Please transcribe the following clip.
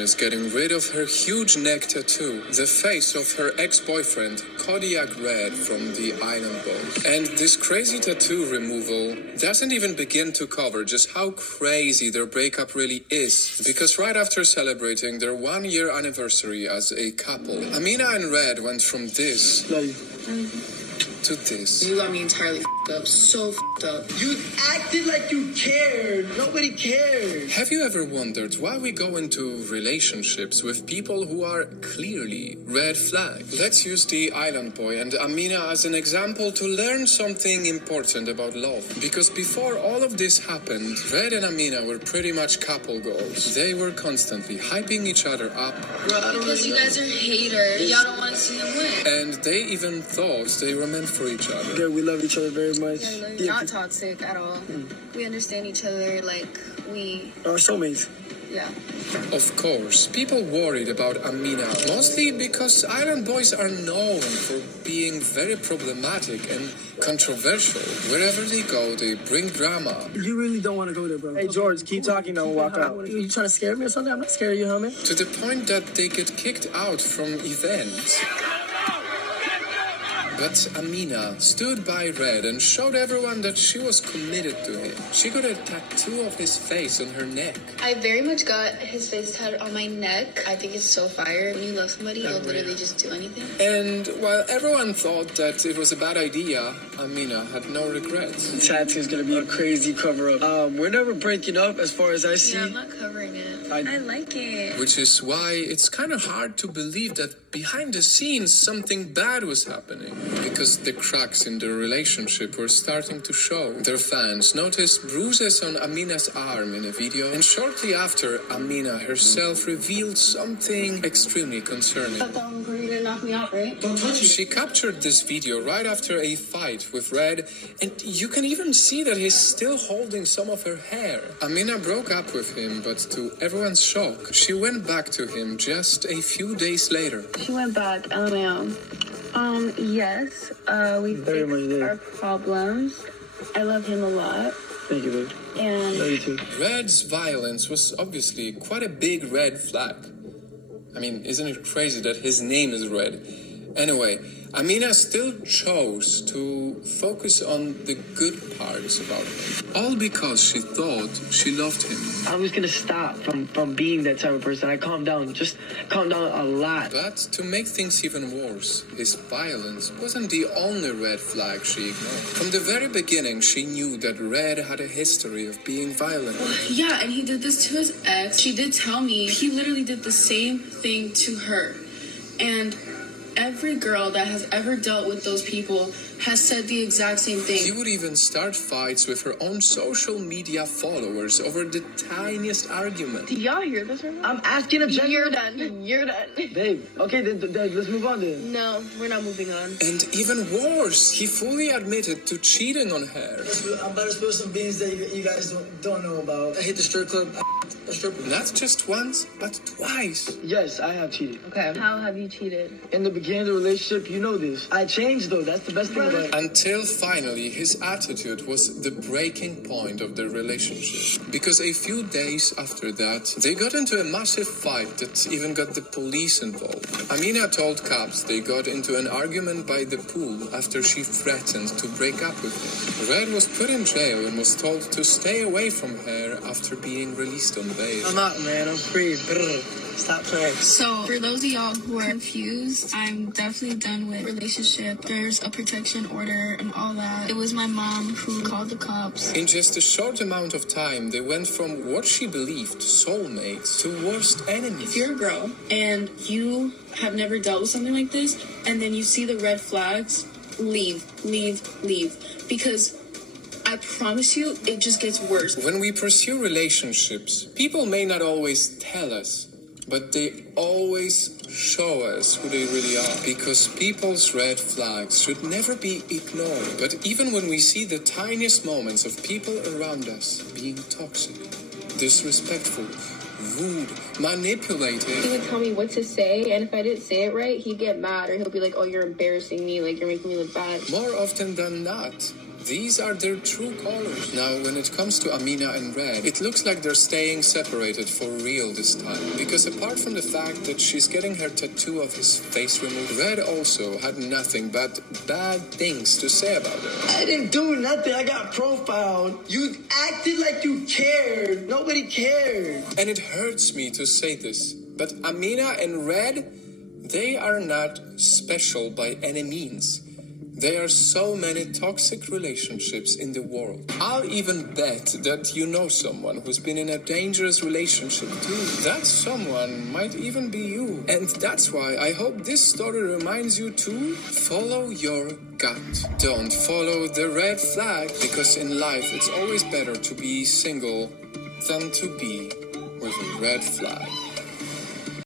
is getting rid of her huge neck tattoo, the face of her ex-boyfriend, Kodiak Red from the Island Boys. And this crazy tattoo removal doesn't even begin to cover just how crazy their breakup really is, because right after celebrating their 1-year anniversary as a couple, Amina and Red went from this to this. You got me entirely up, so up. You acted like you cared. Nobody cared. Have you ever wondered why we go into relationships with people who are clearly red flags? Let's use the Island Boy and Amina as an example to learn something important about love. Because before all of this happened, Red and Amina were pretty much couple goals. They were constantly hyping each other up. Because you guys are haters. Y'all don't want to see them win. And they even thought they were meant for each other. Yeah, we love each other very much. Yeah, not toxic at all. We understand each other like we... Our soulmates. Yeah. Of course, people worried about Amina, mostly because Island Boys are known for being very problematic and controversial. Wherever they go, they bring drama. You really don't want to go there, bro. Hey, George, keep talking, now we'll walk out. You trying to scare me or something? I'm not scared of you, homie. To the point that they get kicked out from events. But Amina stood by Red and showed everyone that she was committed to him. She got a tattoo of his face on her neck. I very much got his face tattooed on my neck. I think it's so fire. When you love somebody, you'll literally just do anything. And while everyone thought that it was a bad idea, Amina had no regrets. The tattoo's gonna be a crazy cover-up. We're never breaking up as far as I see. Yeah, I'm not covering it. I like it. Which is why it's kind of hard to believe that behind the scenes something bad was happening. Because the cracks in their relationship were starting to show. Their fans noticed bruises on Amina's arm in a video, and shortly after, Amina herself revealed something extremely concerning. You're gonna knock me out, right? Don't touch me. She captured this video right after a fight with Red, and you can even see that he's still holding some of her hair. Amina broke up with him, but to everyone's shock, she went back to him just a few days later. She went back, LMAO. Yes, we fixed our problems. I love him a lot. Thank you, babe. And Love you too. Red's violence was obviously quite a big red flag. I mean, isn't it crazy that his name is Red? Anyway, Amina still chose to focus on the good parts about him. All because she thought she loved him. I was gonna stop from being that type of person. I calmed down, just calmed down a lot. But to make things even worse, his violence wasn't the only red flag she ignored. From the very beginning, she knew that Red had a history of being violent. yeah, and he did this to his ex. She did tell me he literally did the same thing to her. And every girl that has ever dealt with those people has said the exact same thing. He would even start fights with her own social media followers over the tiniest argument. Did y'all hear this or not? I'm asking a genuine... You're done. You're done. Babe, okay, then let's move on then. No, we're not moving on. And even worse, he fully admitted to cheating on her. I'm about to spill some beans that you guys don't know about. I hit the strip club. A stripper. Not just once, but twice. Yes, I have cheated. Okay. How have you cheated? In the beginning of the relationship, you know this. I changed though, that's the best thing about it. Until finally, his attitude was the breaking point of the relationship. Because a few days after that, they got into a massive fight that even got the police involved. Amina told cops they got into an argument by the pool after she threatened to break up with him. Red was put in jail and was told to stay away from her after being released on bail. I'm out, man. I'm free. Stop playing. So, for those of y'all who are confused, I'm definitely done with relationship. There's a protection order and all that. It was my mom who called the cops. In just a short amount of time, they went from what she believed soulmates to worst enemies. If you're a girl and you have never dealt with something like this, and then you see the red flags, leave. Because I promise you, it just gets worse. When we pursue relationships, people may not always tell us, but they always show us who they really are. Because people's red flags should never be ignored. But even when we see the tiniest moments of people around us being toxic, disrespectful, rude, manipulated. He would tell me what to say, and if I didn't say it right, he'd get mad, or he'll be like, oh, you're embarrassing me, like, you're making me look bad. More often than not, These are their true colors. Now, when it comes to Amina and Red, it looks like they're staying separated for real this time. Because apart from the fact that she's getting her tattoo of his face removed, Red also had nothing but bad things to say about her. I didn't do nothing. I got profiled. You acted like you cared. Nobody cared. And it hurts me to say this, but Amina and Red, they are not special by any means. There are so many toxic relationships in the world. I'll even bet that you know someone who's been in a dangerous relationship too. That someone might even be you. And that's why I hope this story reminds you to follow your gut. Don't follow the red flag, because in life it's always better to be single than to be with a red flag.